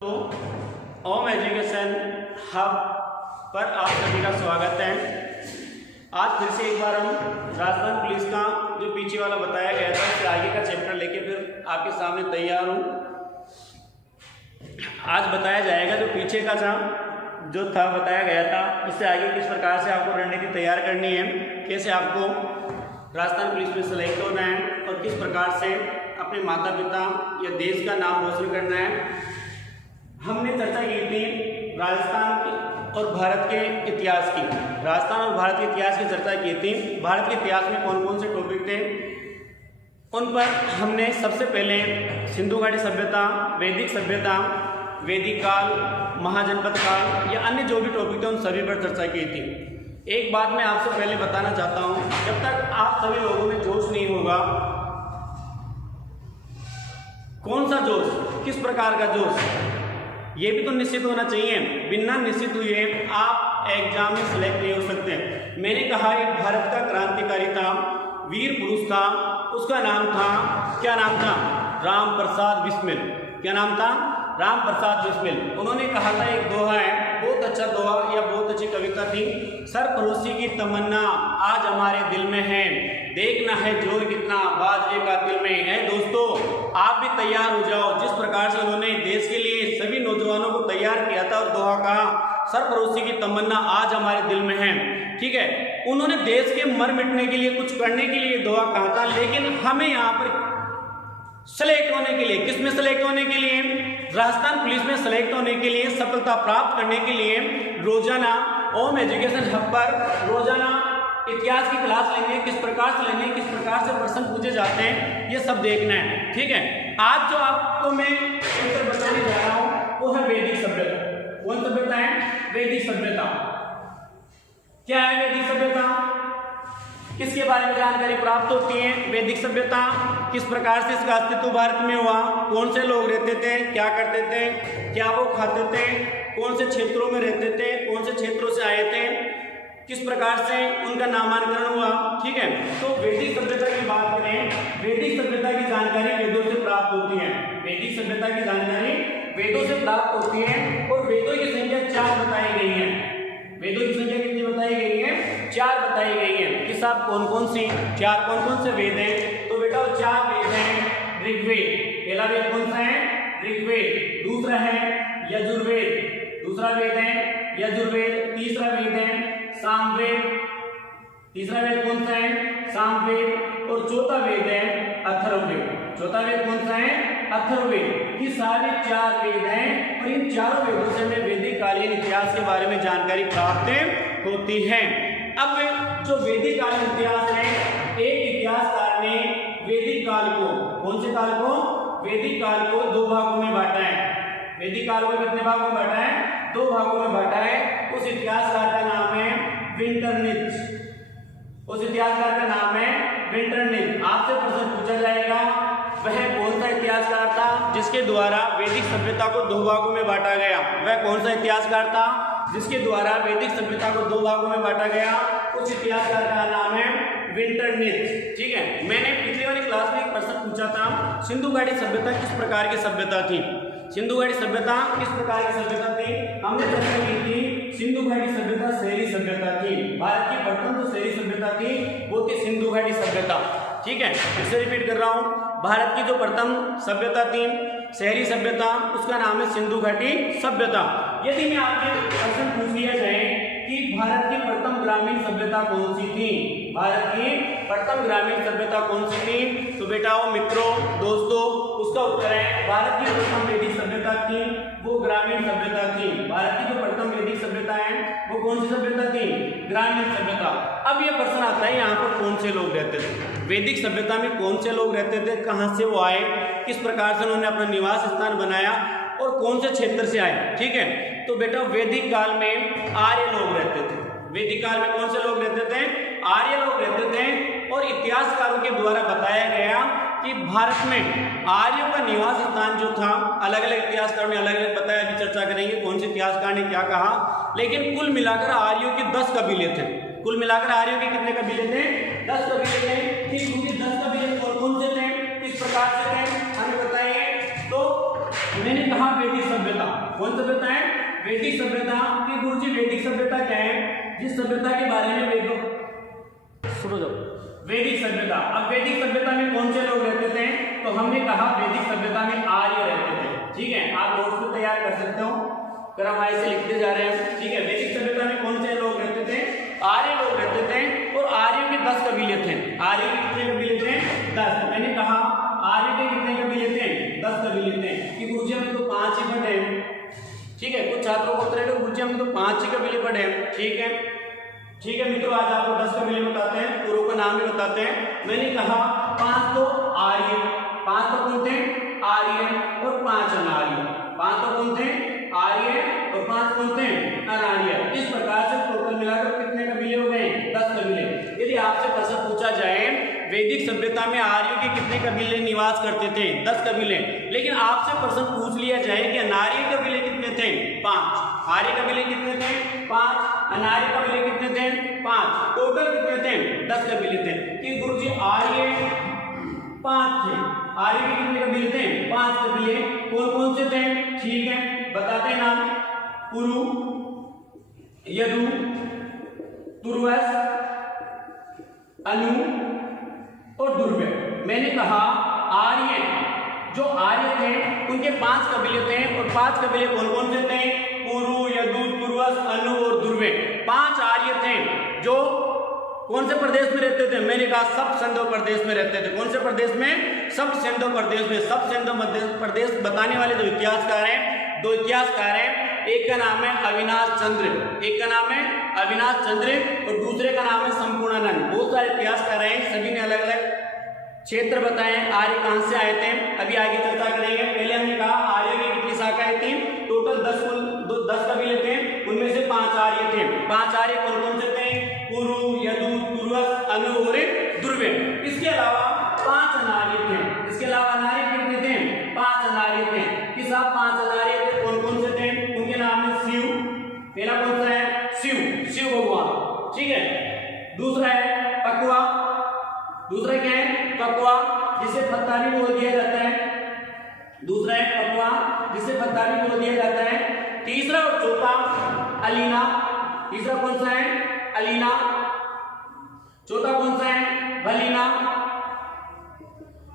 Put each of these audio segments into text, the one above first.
तो ओम education hub पर आप सभी का स्वागत है। आज फिर से एक बार हम राजस्थान पुलिस का जो पीछे वाला बताया गया था उससे आगे का चैप्टर लेके फिर आपके सामने तैयार हूँ। आज बताया जाएगा जो पीछे का जो था बताया गया था उससे आगे किस प्रकार से आपको रणनीति तैयार करनी है, कैसे आपको राजस्थान पुलिस में सेलेक्ट होना है और किस प्रकार से अपने माता पिता या देश का नाम रोशन करना है। हमने चर्चा की थी राजस्थान की और भारत के इतिहास की। राजस्थान और भारत के इतिहास की चर्चा की थी। भारत के इतिहास में कौन कौन से टॉपिक थे उन पर हमने सबसे पहले सिंधु घाटी सभ्यता, वैदिक सभ्यता, वैदिक काल, महाजनपद काल या अन्य जो भी टॉपिक थे उन सभी पर चर्चा की थी। एक बात मैं आपसे पहले बताना चाहता हूँ, जब तक आप सभी लोगों में जोश नहीं होगा, कौन सा जोश, किस प्रकार का जोश, ये भी तो निश्चित होना चाहिए। बिना निश्चित हुए आप एग्जाम में सेलेक्ट नहीं हो सकते। मैंने कहा एक भारत का क्रांतिकारी था, वीर पुरुष था, उसका नाम था, क्या नाम था? राम प्रसाद बिस्मिल। क्या नाम था? राम प्रसाद बिस्मिल। उन्होंने कहा था, एक दोहा है, बहुत अच्छा दोहा या बहुत अच्छी कविता थी, सरफरोशी की तमन्ना आज हमारे दिल में है, देखना है जोर कितना बाजरे का दिल में है। दोस्तों आप भी तैयार हो जाओ। जिस प्रकार से उन्होंने देश के लिए सभी नौजवानों को तैयार किया था और दोहा कहा, सरफरोशी की तमन्ना आज हमारे दिल में है, ठीक है। उन्होंने देश के मर मिटने के लिए, कुछ करने के लिए दोहा कहा था, लेकिन हमें यहाँ पर सेलेक्ट होने के लिए, किस में सेलेक्ट होने के लिए? राजस्थान पुलिस में सेलेक्ट होने के लिए, सफलता प्राप्त करने के लिए रोजाना ओम एजुकेशन हब पर रोजाना इतिहास की क्लास लेंगे। किस प्रकार से लेंगे, किस प्रकार से प्रश्न पूछे जाते हैं, ये सब देखना है, ठीक है। आज जो आपको मैं उत्तर बताने जा रहा हूं वो है वैदिक सभ्यता। कौन सभ्यता है? वैदिक सभ्यता। क्या है वैदिक सभ्यता? किसके बारे में जानकारी प्राप्त होती है? वैदिक सभ्यता किस प्रकार से इसका अस्तित्व भारत में हुआ, कौन से लोग रहते थे, क्या करते थे, क्या वो खाते थे, कौन से क्षेत्रों में रहते थे, कौन से क्षेत्रों से आए थे, किस प्रकार से उनका नामांकन हुआ, ठीक है। तो वैदिक सभ्यता की बात करें, वैदिक सभ्यता की जानकारी वेदों से प्राप्त होती है। वैदिक सभ्यता की जानकारी वेदों से प्राप्त होती है और वेदों की संख्या 4 बताई गई है। वेदों की संख्या कितनी बताई गई है? 4 बताई गई है। कि साहब कौन कौन सी 4, कौन कौन से वेद हैं? तो बेटा 4 वेद हैं। ऋग्वेद, पहला वेद कौन सा है? ऋग्वेद। दूसरा है यजुर्वेद, दूसरा वेद है यजुर्वेद। तीसरा वेद है सामवेद, तीसरा वेद कौन सा है? सामवेद। और चौथा वेद है अथर्ववेद। चौथा वेद कौन सा है? अथर्ववेद। ये सारे 4 वेद हैं और इन चारों वेदों से हमें वैदिक कालीन इतिहास के बारे में जानकारी प्राप्त होती है। अब जो वैदिक कालीन इतिहास है, एक इतिहासकार ने वैदिक काल को, कौन से काल को? वैदिक काल को 2 भागों में बांटा है। वैदिक काल को कितने भागों में बांटा है? 2 भागों में बांटा है। उस इतिहासकार का नाम है विंटरनिच। उस इतिहासकार का नाम है विंटरनिच। आपसे प्रश्न पूछा जाएगा, वह कौन सा इतिहासकार था जिसके द्वारा वैदिक सभ्यता को 2 भागों में बांटा गया? वह कौन सा इतिहासकार था जिसके द्वारा वैदिक सभ्यता को 2 भागों में बांटा गया? उस इतिहासकार का नाम है विंटरनिच, ठीक है। मैंने पिछली वाली क्लास में एक प्रश्न पूछा था, सिंधु घाटी सभ्यता किस प्रकार की सभ्यता थी? सिंधु घाटी सभ्यता किस प्रकार की सभ्यता थी? हमने चर्चा की थी सिंधु घाटी सभ्यता शहरी सभ्यता थी। भारत की प्रथम जो शहरी सभ्यता थी वो थी सिंधु घाटी सभ्यता, ठीक है। फिर से रिपीट कर रहा हूँ, भारत की जो प्रथम सभ्यता थी शहरी सभ्यता, उसका नाम है सिंधु घाटी सभ्यता। यदि मैं आपसे प्रश्न पूछ लिया जाए कि भारत की प्रथम ग्रामीण सभ्यता कौन सी थी, भारत की प्रथम ग्रामीण सभ्यता कौन सी थी, तो बेटा वो मित्रों, दोस्तों, उसका उत्तर है भारत की प्रथम वैदिक सभ्यता थी, वो ग्रामीण सभ्यता थी। भारत की जो प्रथम वैदिक सभ्यता है वो कौन सी सभ्यता थी? ग्रामीण सभ्यता। अब ये प्रश्न आता है, यहाँ पर कौन से लोग रहते थे? वैदिक सभ्यता में कौन से लोग रहते थे, कहाँ से वो आए, किस प्रकार से उन्होंने अपना निवास स्थान बनाया और कौन से क्षेत्र से आए, ठीक है। तो बेटा वैदिक काल में आर्य लोग रहते थे। वैदिक काल में कौन से लोग रहते थे? आर्य लोग रहते थे। और इतिहासकारों के द्वारा बताया गया कि भारत में आर्यों का निवास स्थान जो था, अलग अलग इतिहासकारों ने अलग अलग बताया, अभी चर्चा करेंगे कौन से इतिहासकार ने क्या कहा, लेकिन कुल मिलाकर आर्यों के 10 कबीले थे। कुल मिलाकर आर्यों के कितने कबीले थे? 10 कबीले थे, ठीक। क्योंकि 10 कबीले कौन से थे, किस प्रकार से थे, हमें बताइए। तो मैंने कहा वैदिक सभ्यता, सभ्यता है? वैदिक सभ्यता। कि गुरुजी वैदिक सभ्यता क्या है? जिस सभ्यता के बारे में सुनो जाओ, वैदिक सभ्यता। अब वैदिक सभ्यता में कौन से लोग रहते थे? तो हमने कहा वैदिक सभ्यता में आर्य रहते थे। ठीक है, आप नोट्स को तैयार कर सकते हो, क्रमवार से लिखते जा रहे हैं। ठीक है, वैदिक सभ्यता में कौन से लोग रहते थे? आर्य लोग रहते थे। और आर्य के 10 कबीले थे। आर्य के कितने कबीले थे? 10। मैंने कहा आर्य के कितने कबीले थे? 10 कबीले थे। कि गुरुजी हमने तो 5 ही पढ़े। ठीक है, कुछ छात्रों को उत्तर है गुरुजी हमने तो 5 ही कबीले पढ़े। ठीक है, ठीक है मित्रों, आज आपको 10 कबीले बताते हैं, पूर्व का नाम भी बताते हैं। मैंने कहा 5 तो आर्य, 5 तो कौन थे? आर्य और 5 अनार्य। 5 तो कौन थे? आर्य और 5 कौन थे? अनार्य। इस प्रकार से टोटल मिलाकर कितने कबीले हो गए? 10 कबीले। यदि आपसे प्रश्न पूछा जाए वैदिक सभ्यता में आर्यों के कितने कबीले निवास करते थे? 10 कबीले। लेकिन आपसे प्रश्न पूछ लिया जाए कि अनार्य कबीले कितने थे? 5। आर्य कबीले कितने थे? 5। अनार्य कबीले कितने थे? 5। टोटल कितने थे? 10 कबीले थे। कि गुरुजी आर्य 5 थे। आर्य के कितने कबीले थे? 5 कबीले। कौन कौन से थे? ठीक है, बताते हैं नाम। पुरु, यदु, तुर्वस, अनु और दुर्व्य। मैंने कहा आर्य, जो आर्य थे उनके 5 कबीले थे। और 5 कबीले कौन कौन से थे? पुरु, यदु, तुर्वस, अनु और दुर्व्य। 5 आर्य थे जो कौन से प्रदेश में रहते थे? मैंने कहा सब सिंधु प्रदेश में रहते थे। कौन से प्रदेश में? सब सिंधु प्रदेश में। सब सिंधु प्रदेश बताने वाले जो इतिहासकार हैं, 2 इतिहासकार हैं। एक का नाम है अविनाश चंद्र, एक का नाम है अविनाश चंद्र और दूसरे का नाम है संपूर्णानंद। बहुत सारे इतिहासकार हैं, सभी ने अलग अलग क्षेत्र बताए। आर्य कहां से आए थे अभी आगे चर्चा करेंगे। पहले हमने कहा आर्य की कितनी शाखाएं थी? टोटल 10 कबीले थे, उनमें से 5 आर्य थे। 5 आर्य कौन कौन से थे? पुरु, यदु, तुर्वस, अनु और दुर्व्य। इसके अलावा 5 अनार्य थे। इसके अलावा अनार्य कितने थे? 5 अनार्य थे। कि साहब 5 अनार्य थे, कौन कौन से थे? उनके नाम है शिव। पहला कौन सा है? शिव, शिव भगवान। ठीक है, दूसरा है पकवा। दूसरा क्या है? पकवा, जिसे फत्तारी बोल दिया जाता है। दूसरा है पकवा, जिसे फत्तारी बोल दिया जाता है। तीसरा और चौथा अलीना। तीसरा कौन सा है? अलीना। चौथा कौन सा है? भलीना।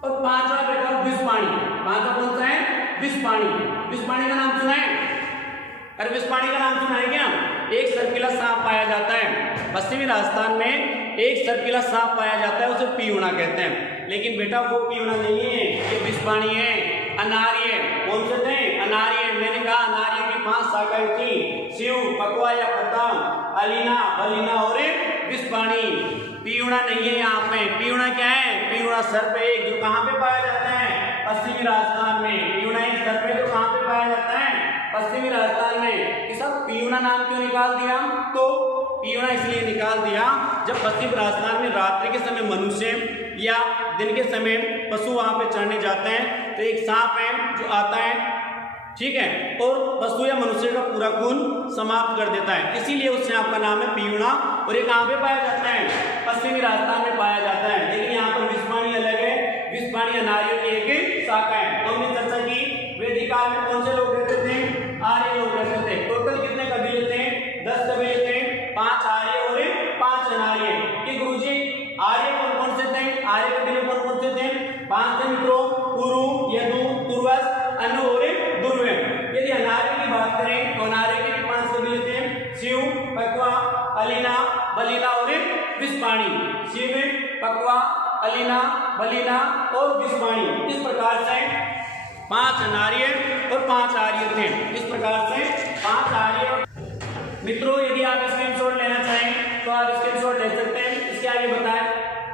और 5वां बेटा विषपाणी। 5वां कौन सा है? विषपाणी। विषपाणी का नाम सुना है? अरे विषपाणी का नाम सुना है क्या? एक सर्पिला सांप पाया जाता है पश्चिमी राजस्थान में। एक सर्पिला सांप पाया जाता है, उसे पीवना कहते हैं। लेकिन बेटा वो पीवना नहीं है, ये विषपाणी है। अनार्य कौन से थे? अनार्य। मैंने कहा अनार्य की 5 शाखाएं थी, शिव, पकवा या फत्ता, अलीना, बलीना और विषपाणी। पीवना नहीं है यहाँ पे। पीवना क्या है? पीवना सर्प है, जो कहाँ पे पाया जाता है? पश्चिमी राजस्थान में। पीवना एक सर्प है जो कहाँ पे पाया जाता है? पश्चिमी राजस्थान में। इस सब पीवना नाम क्यों निकाल दिया? तो पीवना इसलिए निकाल दिया जब पश्चिम राजस्थान में रात्रि के समय मनुष्य या दिन के समय पशु वहां पे चढ़ने जाते हैं, तो एक सांप है जो आता है, ठीक है, और पशु या मनुष्य का पूरा खून समाप्त कर देता है। इसीलिए उस सांप का नाम है पीवना। और ये कहाँ पे पाया जाता है? पश्चिमी राजस्थान में पाया जाता है। लेकिन यहाँ पर विषपाणी अलग है। विषपाणी अनार्य की एक शाखा है। तो हमने चर्चा की वैदिक काल में कौन से लोग रहते थे? आर्य लोग रहते थे। टोटल कितने कबीले थे? 10 कबीले थे। 5 आर्य और 5 अनार्य। कि गुरुजी आर्य कौन कौन से थे? आर्य कबीले कौन कौन से थे? 5 थे मित्रों, पुरु, यदु, तुर्वस, अनु और दुर्व्य। यदि अनार्य की बात करें तो अनार्य के 5 कबीले थे, शिव, पकवा, अलीना, बलीना और विषपाणी। शिव, पकवा, अलीना, बलीना और विषपाणी। इस प्रकार से 5 अनार्य और 5 आर्य थे। इस प्रकार से 5 आर्य। मित्रों यदि आप स्क्रीनशॉट लेना चाहें तो आप स्क्रीनशॉट ले सकते हैं। इसके आगे बताएं,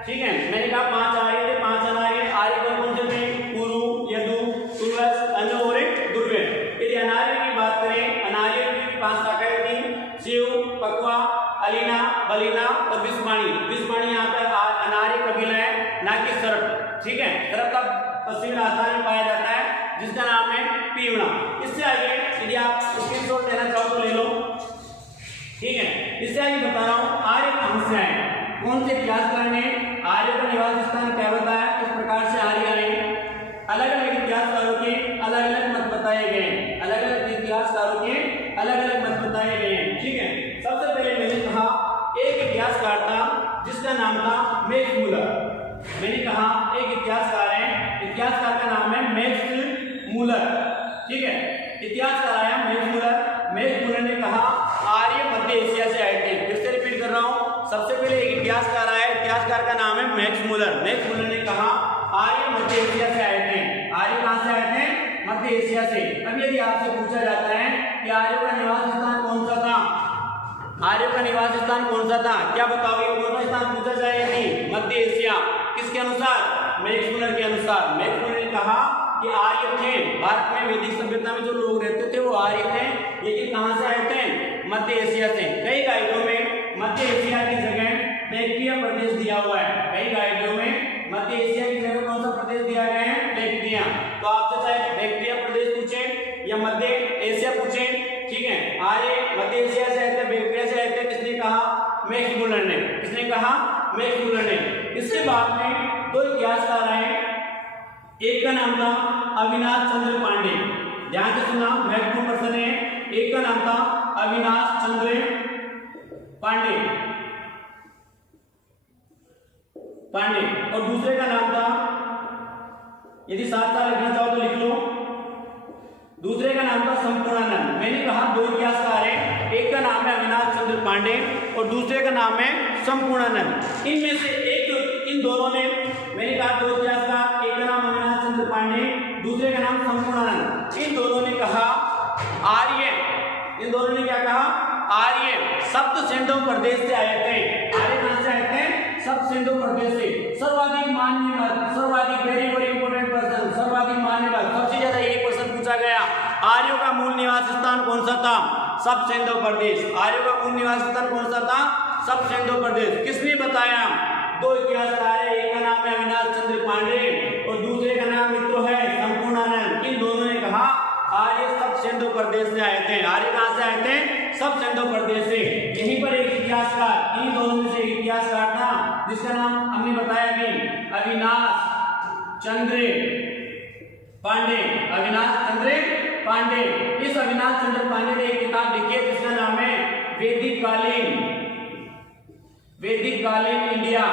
ठीक है। मैंने कहा 5 आर्य थे, 5 अनार्य। आर्य कौन से थे? पुरु, यदु, तुर्वस, अनु और दुर्व्य। यदि अनार्य की बात करें, अनार्य की 5 शाखाएं थी, शिव, पकवा, अलीना, बलीना और विषपाणी। विषपाणी यहाँ पर अनार्य कबीला है, ना कि सर्प, ठीक है। सर्प का पश्चिमी राजस्थान में पाया जाता है, जिसका नाम है पीवना। इससे आगे यदि आप स्क्रीनशॉट लेना चाहो तो ले लो, ठीक है। इससे आगे बता रहा हूँ आर्य कहां से आए, कौन से इतिहासकार ने आर्य का निवास स्थान क्या बताया, किस प्रकार से आर्य आए। अलग अलग इतिहासकारों के अलग अलग मत बताए गए। अलग अलग इतिहासकारों के मैंने कहा एक इतिहासकार है, इतिहासकार का नाम है मैक्स मूलर। ठीक है, इतिहासकार आया मैक्स मूलर। मैक्स मूलर ने कहा आर्य मध्य एशिया से आए थे। फिर से रिपीट कर रहा हूं, सबसे पहले एक इतिहासकार आया, इतिहासकार का नाम है मैक्स मूलर। मैक्स मूलर ने कहा आर्य मध्य एशिया से आए थे। आर्य कहां से आए थे? मध्य एशिया से। अब यदि आपसे पूछा जाता है कि आर्यों का निवास स्थान कौन सा था, आर्यों का निवास स्थान कौन सा था, क्या बताओगे? कौन सा स्थान पूछा जाएगा? मध्य एशिया। किसके अनुसार? मैक्स मूलर के अनुसार। मैक्स मूलर ने कहा कि आर्य थे, भारत में वैदिक सभ्यता में जो लोग रहते थे वो आर्य थे, लेकिन कहां से आए थे? मध्य एशिया से। कई गाइडों में मध्य एशिया की जगह बैक्ट्रिया प्रदेश दिया हुआ है। कई गाइडों में मध्य एशिया की जगह कौन सा प्रदेश दिया गया है? बैक्ट्रिया। तो आपसे चाहे बैक्ट्रिया प्रदेश पूछे या मध्य एशिया पूछे, ठीक है, आर्य मध्य एशिया से आए थे, बैक्ट्रिया से आए थे, किसने कहा? मैक्स मूलर ने। किसने कहा? मैक्स मूलर ने। इसके बाद में दो इतिहासकार आए, एक का नाम था अविनाश चंद्र पांडे। ध्यान से सुनना, महत्वपूर्ण प्रश्न है। एक का नाम था अविनाश चंद्र पांडे और दूसरे का नाम था, यदि साथ साथ लिखना चाहो तो लिख लो, दूसरे का नाम था संपूर्णानंद। मैंने कहा दो इतिहासकार हैं, एक का नाम है अविनाश चंद्र पांडे और दूसरे का नाम है संपूर्णानंद। इनमें से एक जो इन दोनों ने, मैंने कहा दो इतिहासकार, एक का नाम अविनाश चंद्र पांडे, दूसरे का नाम संपूर्णानंद। इन दोनों ने कहा आर्य, इन दोनों ने क्या कहा? आर्य सप्त सिंधु प्रदेश से आए थे। आर्य कहां से आए थे? सप्त सिंधु प्रदेश से। सर्वाधिक मान्य मत, सर्वाधिक वेरी वेरी इंपोर्टेंट पर्सन, सर्वाधिक मान्य मत, सबसे ज्यादा ये क्वेश्चन पूछा गया, आर्यों का मूल निवास स्थान कौन सा था? सप्त सिंधु प्रदेश। आर्यों का मूल निवास स्थान कौन सा था? सप्त सिंधु प्रदेश। किसने बताया? दो इतिहासकार है, एक का नाम है अविनाश चंद्र पांडे और दूसरे का नाम मित्रों है संपूर्णानंद। इन दोनों ने कहा आर्य सप्त सिंधु प्रदेश से आए थे। आर्य कहां से आए थे? सप्त सिंधु प्रदेश से। यहीं पर एक इतिहासकार, इन दोनों में से एक इतिहासकार था जिसका नाम हमने बताया कि अविनाश चंद्र पांडे। अविनाश चंद्र पांडे। इस अविनाश चंद्र पांडे ने एक किताब लिखी है जिसका नाम है वैदिक कालीन इंडिया।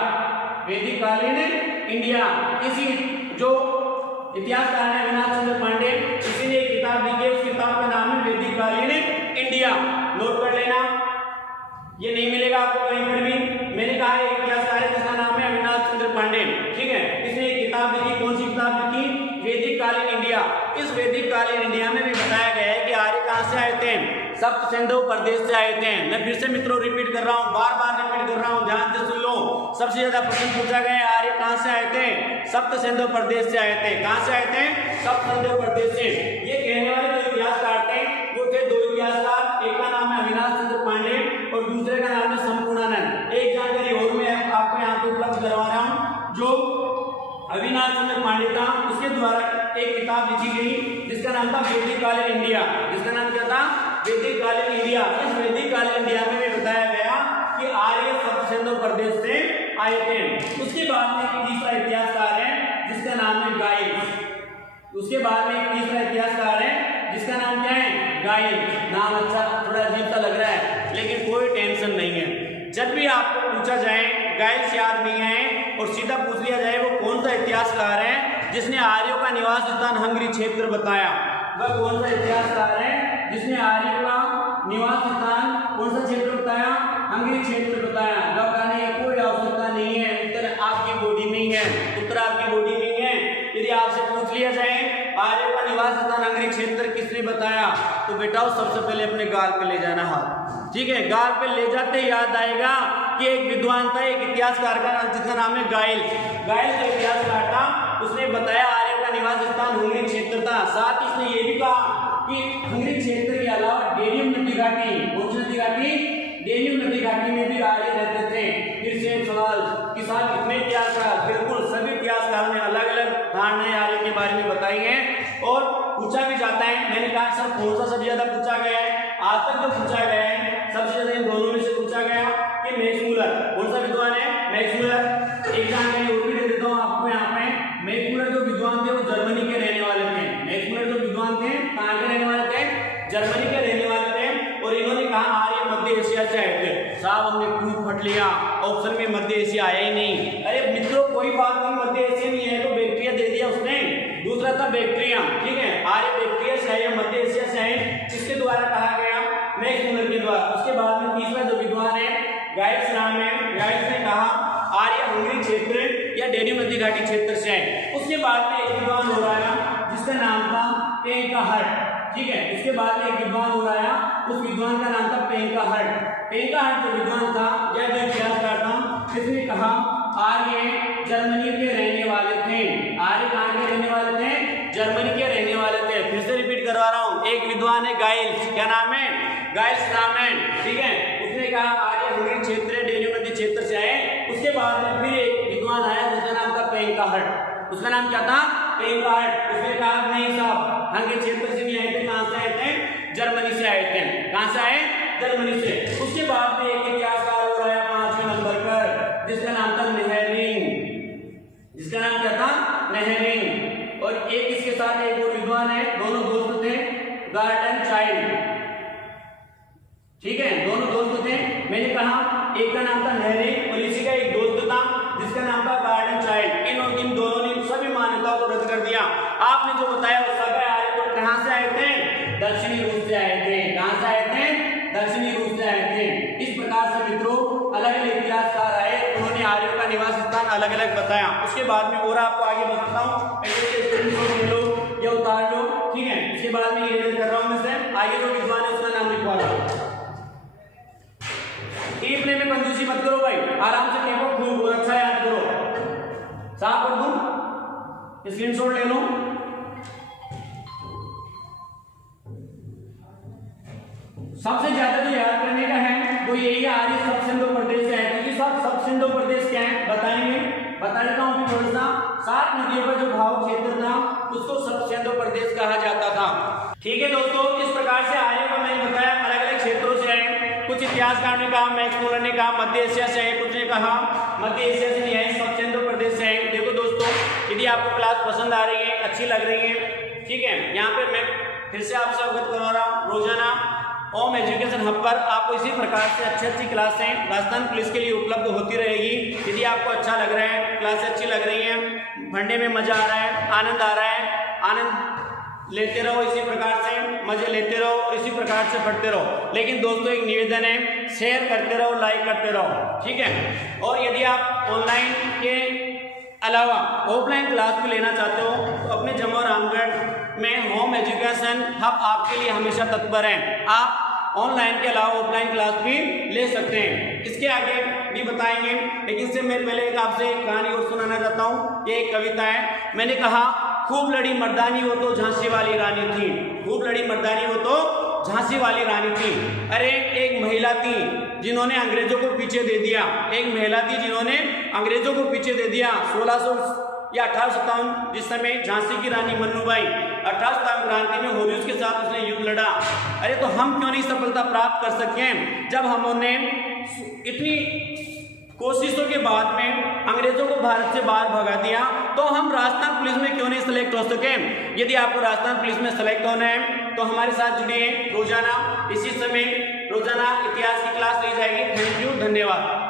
वैदिक कालीन इंडिया। इसी जो इतिहासकार है अविनाश चंद्र पांडे, इसी ने एक किताब लिखी है, उस किताब का नाम है वैदिक कालीन इंडिया। नोट कर लेना, ये नहीं मिलेगा आपको कहीं पर भी। मैंने कहा एक इतिहासकार है जिसका नाम है अविनाश चंद्र पांडे, ठीक है। इसने एक किताब लिखी, कौन सी किताब लिखी? वैदिक कालीन इंडिया। इस वैदिक कालीन इंडिया में भी बताया गया है कि आर्य कहां से आए थे? सप्त सिंधु प्रदेश से आए थे। मैं फिर से मित्रों रिपीट कर रहा हूं, बार बार रिपीट कर रहा हूं, ध्यान से सुन लो। सबसे ज्यादा प्रश्न पूछा गया है आर्य कहां से आए थे? सप्त सिंधु प्रदेश से आए थे। कहां से आए थे? सप्त सिंधु प्रदेश से। ये कहने वाले जो इतिहासकार थे वो थे दो इतिहासकार, एक का नाम है अविनाश चंद्र पांडे और दूसरे का नाम है संपूर्णानंद। एक जानकारी और मैं आपको यहाँ पे उपलब्ध करवा रहा हूँ, जो अविनाश चंद्र पांडे था उसके द्वारा एक किताब लिखी गई जिसका नाम था वैदिक कालीन इंडिया। जिसका नाम क्या था? वैदिक कालीन इंडिया। इस वैदिक कालीन इंडिया में भी बताया गया कि आर्य सप्त सिंधु प्रदेश से आए थे। उसके बाद में एक तीसरा इतिहासकार है जिसका नाम है गाइल। उसके बाद में एक तीसरा इतिहासकार है जिसका नाम क्या है? गाइल। नाम अच्छा थोड़ा अजीब सा लग रहा है, लेकिन कोई टेंशन नहीं है। जब भी आपको पूछा जाए, गाइल से याद नहीं है और सीधा पूछ लिया जाए वो कौन सा इतिहासकार है जिसने आर्यों का निवास स्थान हंगरी क्षेत्र बताया, वह कौन सा इतिहासकार है जिसने आर्यों का निवास स्थान कौन सा क्षेत्र बताया? हंगरी क्षेत्र बताया। वह कहने की कोई आवश्यकता नहीं है, उत्तर आपकी बॉडी में ही है, उत्तर आपकी बॉडी में ही है। यदि आपसे पूछ लिया जाए आर्यों का निवास स्थान हंगरी क्षेत्र किसने बताया, तो बेटा सबसे पहले अपने गाल पे ले जाना हाथ, ठीक है। गाल पे ले जाते याद आएगा कि एक विद्वान था, एक इतिहासकार का जिसका नाम है गाइल। गाइल जो इतिहासकार था उसने बताया आर्यों का निवास स्थान हंगरी क्षेत्र था। साथ ही उसने ये भी कहा कि हंगरी क्षेत्र के अलावा डेनियम नदी घाटी, कौन सी नदी घाटी? डेनियम नदी घाटी में भी आर्य रहते थे। फिर से एक सवाल कि साहब कितने इतिहासकार? बिल्कुल सभी इतिहासकारों ने अलग अलग धारणाएं आर्य के बारे में बताई हैं और पूछा भी जाता है। मैंने कहा सर कौन सा सबसे ज्यादा पूछा गया है? आज तक जो पूछा गया है सबसे ज्यादा इन दोनों में से पूछा गया कि मैक्स मूलर। कौन सा विद्वान है? Max Muller. एक जानकारी और भी दे देता हूँ आपको यहाँ पे। मैक्स मूलर जो विद्वान थे वो जर्मनी के रहने वाले थे। मैक्स मूलर जो विद्वान थे कहाँ के रहने वाले थे? जर्मनी के रहने वाले थे। और इन्होंने कहा आर्य मध्य एशिया से आए थे। साहब हमने प्रूफ फट लिया, ऑप्शन में मध्य एशिया आया ही नहीं। अरे मित्रों कोई बात नहीं, दूसरा था बैक्टीरिया, ठीक है, आर्य बैक्टीरिया से है या मध्य एशिया से है, इसके द्वारा कहा गया मैक्स मूलर के द्वारा। उसके बाद में तीसरा जो विद्वान है गाइस नाम है, गाइस ने कहा आर्य हंगरी क्षेत्र या डेन्यूब नदी घाटी क्षेत्र से है। उसके बाद में एक विद्वान हो रहा है जिसका नाम था पेंकाहर्ट, ठीक है, उसके बाद में एक विद्वान हो रहा है, उस विद्वान का नाम था पेंकाहर्ट। पेंकाहर्ट जो विद्वान था या जो इतिहासकार था, इसने कहा आर्य जर्मनी के रहने वाले थे। आर्य कहाँ के रहने वाले थे? जर्मनी के रहने वाले थे। फिर से रिपीट करवा रहा हूँ, एक विद्वान है गाइल्स, क्या नाम है? गाइल्स नाम है, ठीक है, उसने कहा आर्य हंगरी क्षेत्र डेन्यूब नदी क्षेत्र से आए। उसके बाद में फिर एक विद्वान आया जिसका नाम था पेंकाहर्ट। उसका नाम क्या था? पेंकाहर्ट। उसने कहा नहीं साहब, हंगरी क्षेत्र से नहीं आए थे, कहां से आए थे? जर्मनी से आए थे। कहां से आए? जर्मनी से। उसके बाद में एक इतिहासकार हो रहा है 5वें नंबर पर, जिसका नाम था नेहरिंग। जिसका नाम क्या था? नेहरिंग। और एक इसके साथ एक और विद्वान है, दोनों दोस्त थे, गार्डन चाइल्ड, ठीक है, दोनों दोस्त थे। मैंने कहा एक का नाम था नेहरिंग और इसी का एक दोस्त था जिसका नाम था गार्डन चाइल्ड। इन दोनों ने सभी मान्यताओं को रद्द कर दिया। आपने जो बताया वो सब आर्य तो कहां से आए थे? दक्षिणी रूस से आए थे। कहां से आए थे? दक्षिणी रूस से आए थे। इस प्रकार से मित्रों अलग अलग इतिहासकार आए, उन्होंने आर्यों का निवास स्थान अलग अलग बताया। उसके बाद में और आपको आगे बताता हूँ, ले लो या उतार लो, ठीक है। इसके बाद में ये कर रहा हूँ मैं से आगे जो विद्वान है उसका नाम लिखवा रहा हूँ। टीपने में कंजूसी मत करो भाई, आराम से टेपो, खूब और अच्छा याद करो। साफ कर दूं, स्क्रीनशॉट ले लो। सबसे ज्यादा जो याद करने का है वो यही है, आर्य सब सिंधु प्रदेश से है, क्योंकि सब सिंधु प्रदेश क्या है बताएंगे, बता देता हूँ थोड़ा सा। 7 नदियों का जो भाव क्षेत्र था उसको सब सिंधु प्रदेश कहा जाता था, ठीक है दोस्तों। इस प्रकार से आर्यों को मैंने बताया अलग अलग क्षेत्रों से है। कुछ इतिहासकार ने कहा, मैक्स मूलर ने कहा मध्य एशिया से है, कुछ ने कहा मध्य एशिया से नहीं है, सब सिंधु प्रदेश से है। देखो दोस्तों, यदि आपको क्लास पसंद आ रही है, अच्छी लग रही है, ठीक है, यहाँ पे मैं फिर से आपसे अवगत करवा रहा हूँ, रोजाना ओम एजुकेशन हब पर आपको इसी प्रकार से अच्छी क्लासें राजस्थान पुलिस के लिए उपलब्ध होती रहेगी। यदि आपको अच्छा लग रहा है, क्लासें अच्छी लग रही हैं, पढ़ने में मजा आ रहा है, आनंद आ रहा है, आनंद लेते रहो, इसी प्रकार से मजे लेते रहो और इसी प्रकार से पढ़ते रहो। लेकिन दोस्तों एक निवेदन है, शेयर करते रहो, लाइक करते रहो, ठीक है। और यदि आप ऑनलाइन के अलावा ऑफलाइन क्लास भी लेना चाहते हो तो अपने जम्मू रामगढ़ में होम एजुकेशन हब आपके लिए हमेशा तत्पर है। आप ऑनलाइन के अलावा ऑफलाइन क्लास भी ले सकते हैं, इसके आगे भी बताएंगे। लेकिन इससे मैं पहले एक आपसे कहानी और सुनाना चाहता हूँ। ये एक कविता है। मैंने कहा खूब लड़ी मर्दानी वो तो झांसी वाली रानी थी, खूब लड़ी मर्दानी वो तो झांसी वाली रानी थी। अरे एक महिला थी जिन्होंने अंग्रेजों को पीछे दे दिया, एक महिला थी जिन्होंने अंग्रेजों को पीछे दे दिया। 1600 या 1857 जिस समय झांसी की रानी मन्नूबाई 1857 क्रांति में होरी उसके साथ उसने युद्ध लड़ा। अरे तो हम क्यों नहीं सफलता प्राप्त कर सके? जब हमने इतनी कोशिशों के बाद में अंग्रेजों को भारत से बाहर भगा दिया, तो हम राजस्थान पुलिस में क्यों नहीं सिलेक्ट हो सके? यदि आपको राजस्थान पुलिस में सेलेक्ट होना है तो हमारे साथ जुड़िए। रोजाना इसी समय रोजाना इतिहास की क्लास ली जाएगी। थैंक यू, धन्यवाद।